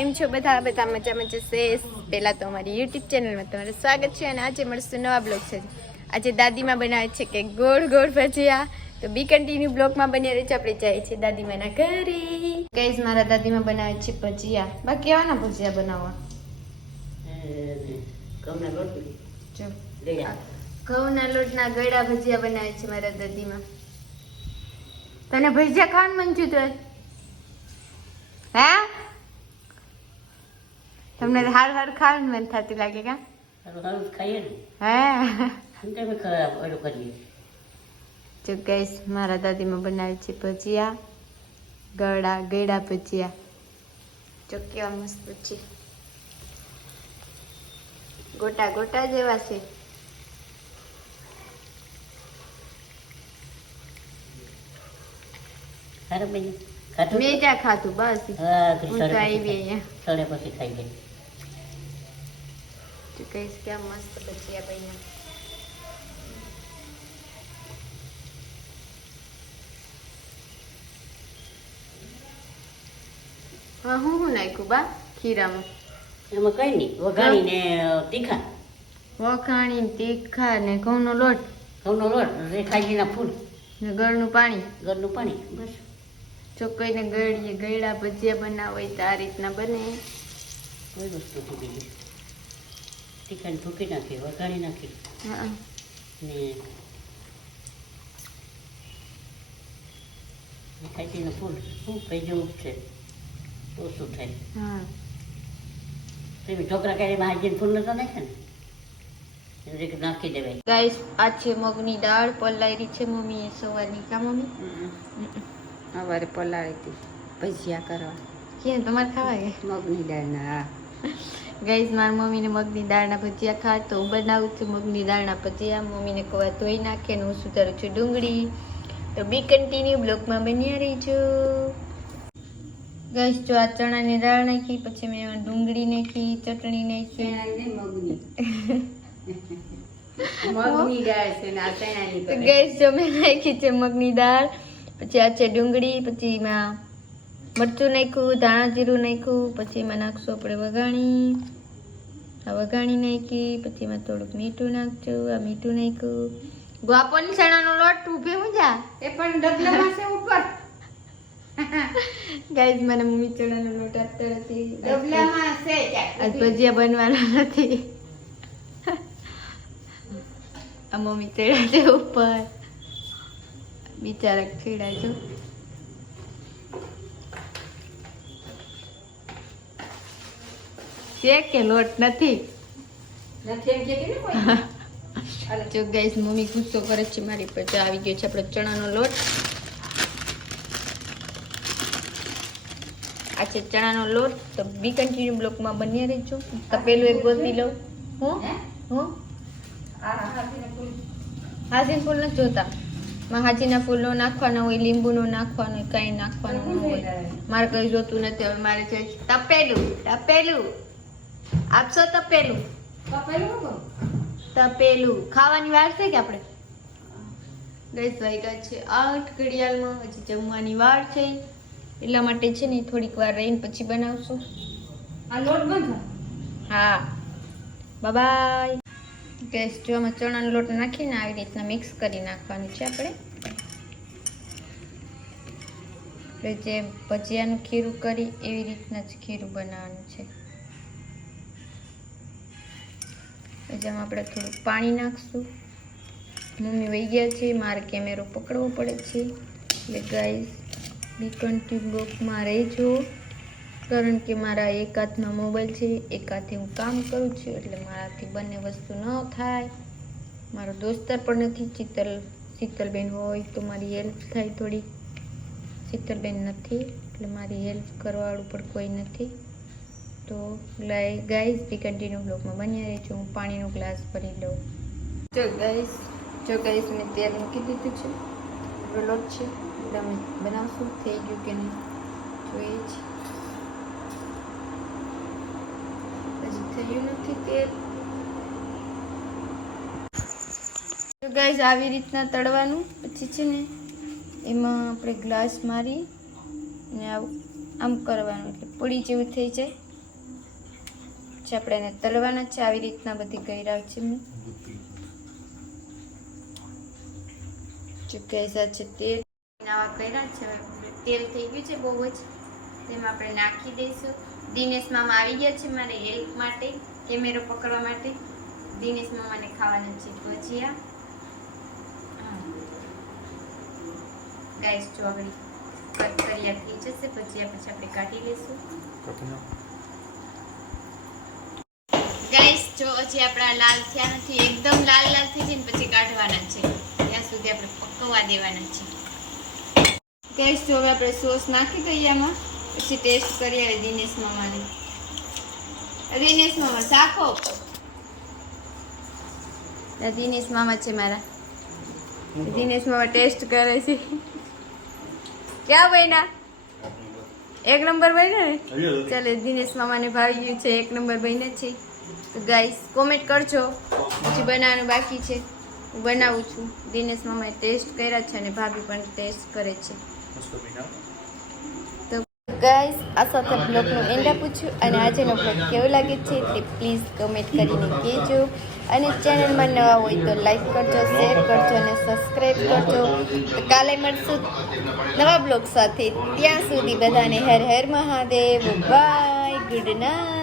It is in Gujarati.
કેમ છો બધા? બધા મજા મજા છે પહેલાં તો અમારી યુટ્યુબ ચેનલમાં તમારું સ્વાગત છે અને આજે મળશું નવા બ્લોગ છે આજે દાદીમાં બનાવે છે કે ગોળ ગોળ ભજીયા. તો બી કન્ટિન્યુ બ્લોગમાં બની રહે છે આપણે જાય છે દાદીમાના ઘરે. ગઈઝ મારા દાદીમાં બનાવે છે ભજીયા. બા કેવાના ભજીયા બનાવવા? ઘઉંના લોટના ગળા ભજીયા બનાવે છે મારા દાદીમાં. તને ભજીયા ખાવાનું મન થયું હે? તમને હાર હાર ખાવાનું મન થતું લાગે કા? સારું સારું જ ખાઈએ ને. હે? શું તમે ખ- ઓલું કરીએ? જો ગઈસ મારા દાદીમાં બનાવે છે ભજીયા ગળા ગળા ભજીયા. જો કેવા મસ્ત છે. ગોટા ગોટા જેવા છે. સારું બેન ખાધું? મેં જ્યાં ખાધું બસ. હા હું તો આવી અહીંયા. સડે પછી ખાઈ ગઈ જો ગઈસ ક્યાં મસ્ત ભજીયા બન્યા હા હું હું નાખ્યું બા ખીરામાં એમાં કઈ નહીં વઘાણીને તીખા વખાણી તીખા ને ઘઉંનો લોટ ઘઉંનો લોટ રેખાજીના ફૂલ ને ગળનું પાણી ગળનું પાણી બસ જો કોઈને ગળીએ ગળા ભજીયા બનાવવા હોય તો આ રીતના બને કોઈ વસ્તુ નથી ભૂકી નાખી વઘાણી નાખી. ને રેખાજીના ફૂલ શું કઈ જેવું છે. ઓછું થાય. તમે હાજીને ફૂલ નતો ને? રીતે નાખી દેવાય. ગાઈસ આ છે મગની દાળ પલાળી છે મમ્મીએ સવારની. કા મમ્મી? સવારે પલાળી હતી. ભજીયા કરવા. કેમ તમારે ખાવા મગની દાળના. હા ગાઈસ મારી મમ્મીને મગની દાળના ભજીયા તો હું બનાવું છું મગની દાળના ભજીયા. મમ્મીને કવા ધોઈ નાખે ને હું સુધારું છું ડુંગળી. તો બી કન્ટિન્યુ બ્લોકમાં બન્યા રહીજો. ગાઈસ જો આ ચણાની દાળ નાખી પછી મેં એમાં ડુંગળી નાખી ચટણી નાખી. ગેસ જો મેં નાખી છે મગની દાળ પછી આ છે ડુંગળી પછી એમાં મરચું નાખ્યું ધાણા જીરું નાખ્યું પછી એમાં નાખશું આપણે વઘાણી. આ વઘાણી નાખી પછી એમાં થોડુંક મીઠું નાખશું આ મીઠું નાખ્યું. ગ્વાપોની ચણાનો લોટ ઊભે હું જા. એ પણ ડબલામાં છે ઉપર. ગાઈઝ મને મમ્મી ચણાનો લોટ આપતા નથી. ડબલામાં છે આજ ભજીયા બનવાના નથી. આ મમ્મી ચડ્યા છે ઉપર. બિચારા ખીડાય છો. છે કે લોટ નથી? ને જો ગાઈસ મમ્મી ગુસ્સો કરે છે મારી પર આવી ગયો છે આપણો ચણાનો લોટ. આ છે ચણાનો લોટ તો બી કન્ટિન્યુ બ્લોકમાં બન્યા રહેજો. તો પેલું એક ગોતી લઉં. હું? હે? હું? આ ફૂલ. નથી જોતા. માં હાજીના ફૂલનો નાખવાનો હોય લીંબુનો નાખવાનો હોય કંઈ નાખવાનું ન હોય. મારે કંઈ જોતું નથી હવે મારે છે તપેલું તપેલું. આપશો તપેલું? તપેલું ખાવાની વાર છે કે આપણે? દસ વાગ્યા છે. આઠ ઘડિયાળમાં હજી જમવાની વાર છે. એટલા માટે છે ને થોડીક વાર રહીને પછી બનાવશું. આ લોટ બંધ હા. બાય ગેસ જો આમાં ચણાનો લોટ નાખીને આવી રીતના મિક્સ કરી નાખવાનું છે આપણે. આપણે જે ભજીયાનું ખીરું કરી એવી રીતના જ ખીરું બનાવવાનું છે. જેમાં આપણે થોડુંક પાણી નાખશું. મમ્મી વહી ગયા છે, મારે કેમેરો પકડવો પડે છે. એટલે ગાઈઝ બી કન્ટિન્યુ બ્લોકમાં રહેજો. કારણ કે મારા એક હાથમાં મોબાઈલ છે, એક હાથે હું કામ કરું છું, એટલે મારાથી બંને વસ્તુ ન થાય. મારો દોસ્તાર પણ નથી ચિત્તલ શીતલબેન હોય તો મારી હેલ્પ થાય થોડી શીતલબેન નથી, એટલે મારી હેલ્પ કરવાવાળું પણ કોઈ નથી. તો લાઈ ગાઈઝ બી કન્ટિન્યુ બ્લોકમાં બન્યા રહેજો. હું પાણીનો ગ્લાસ ભરી લઉં. જો ગાઈઝ જો ગાઈઝ મેં તેલ મૂકી દીધું છે. આપણો લોટ છે. તમે બનાવશું. થઈ ગયું કે નહીં? જોઈએ જ હજી થયું નથી તેલ. તો ગાઈઝ આવી રીતના તળવાનું. પછી છે ને, એમાં આપણે ગ્લાસ મારી ને આવું આમ કરવાનું. એટલે પૂરી જેવું થઈ જાય. પછી આપણે એને તળવાના છે. આવી રીતના બધી કર્યા છે જો છે તેલ. નવા કર્યા છે. તેલ થઈ ગયું છે બહુ જ. તેમાં આપણે નાખી દઈશું. દિનેશ મામા આવી ગયા છે મારે હેલ્પ માટે. કેમેરો પકડવા માટે. દિનેશ મામાને ખાવાના છે ભજીયા. ગાઈસ આગળ કટ કરી થઈ જશે, ભજીયા પછી આપણે કાઢી લઈશું ગાઈસ જો હજી આપણા લાલ થયા નથી એકદમ લાલ લાલ થઈ જાય ને પછી કાઢવાના છે. ત્યાં સુધી આપણે પકવવા દેવાના છે. ગેસ જો હવે આપણે સોસ નાખી દઈએ આમાં પછી ટેસ્ટ કરીએ હવે દિનેશ મામાને. દિનેશ મામા શાખો દિનેશ મામા છે મારા. દિનેશ મામા ટેસ્ટ કરે છે. ક્યાં બન્યા? એક નંબર બન્યા ને? ચાલે દિનેશ મામાને ભાવી ગયું છે એક નંબર બન્યા છે. તો ગાઈસ કોમેન્ટ કરજો. પછી બનાવવાનું બાકી છે. હું બનાવું છું. દિનેશ મામાએ ટેસ્ટ કર્યા છે અને ભાભી પણ ટેસ્ટ કરે છે. તો ગાઈસ આ સાથે બ્લોગનું એન્ડ આપું છું અને આજેનો બ્લોગ કેવો લાગે છે તે પ્લીઝ કમેન્ટ કરીને કહેજો. અને ચેનલમાં નવા હોય તો લાઈક કરજો શેર કરજો અને સબસ્ક્રાઈબ કરજો. તો કાલે મળશું નવા બ્લોગ સાથે. ત્યાં સુધી બધાને હર હર મહાદેવ. Bye good night